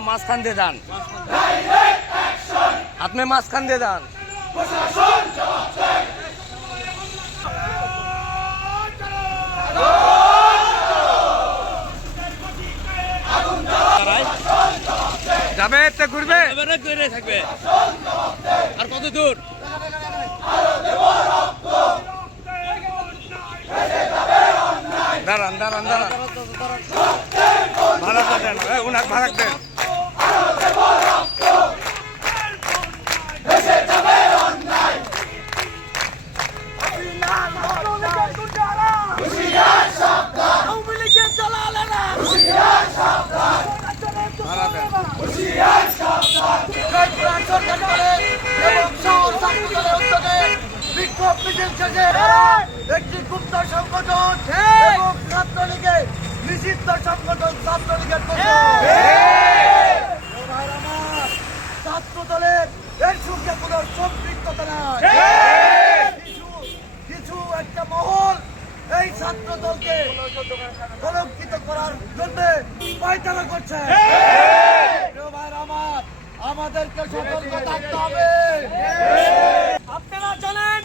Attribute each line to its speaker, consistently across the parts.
Speaker 1: মাঝখান দিয়ে যান। আপনি মাঝখান দিয়ে যান। যাবে এতে ঘুরবে?
Speaker 2: থাকবে। আর কত দূর?
Speaker 1: দাঁড়ান দাঁড়ান দাঁড়ান। দেন। ভাড়া দেন ভাড়া দেন।
Speaker 3: বিক্ষোভ মিছিল শেষে একটি গুপ্ত সংগঠন এবং ছাত্রলীগের নিষিদ্ধ সংগঠন ছাত্রলীগের ছাত্র এর সঙ্গে কোনো সম্পৃক্ততা নাই। কিছু কিছু একটা মহল এই ছাত্র দলকে কলঙ্কিত করার জন্য পায়তারা করছে। আমার আমাদেরকে সতর্ক থাকতে হবে।
Speaker 4: আপনারা জানেন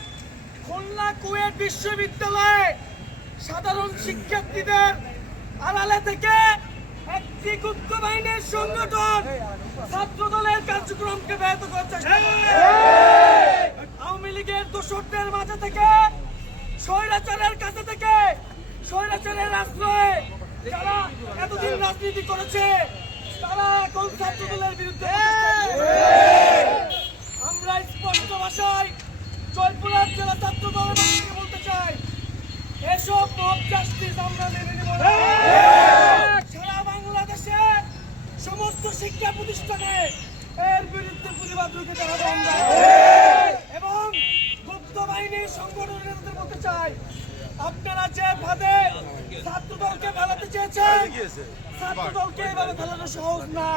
Speaker 4: খুলনা কুয়েট বিশ্ববিদ্যালয়ে সাধারণ শিক্ষার্থীদের আড়ালে থেকে একটি গুপ্ত বাহিনীর সংগঠন ছাত্র দলের কার্যক্রমকে ব্যাহত করছে। আওয়ামী লীগের দোষরদের মাঝে থেকে, স্বৈরাচারের কাছে থেকে, স্বৈরাচারের আশ্রয়ে যারা এতদিন রাজনীতি করেছে, তারা এখন ছাত্র দলের বিরুদ্ধে আমরা স্পষ্ট ভাষায় জয়পুরহাট জেলা ছাত্র দলের বলতে চাই, এসব মব আমরা মেনে নেব না। সারা বাংলাদেশে সমস্ত শিক্ষা প্রতিষ্ঠানে এর বিরুদ্ধে প্রতিবাদ রুখে দাঁড়াবো আমরা এবং গুপ্ত বাহিনীর সংগঠনের নেতাদের বলতে চাই আপনারা যে ভাবে ছাত্র দলকে এভাবে ফেলানো সহজ না।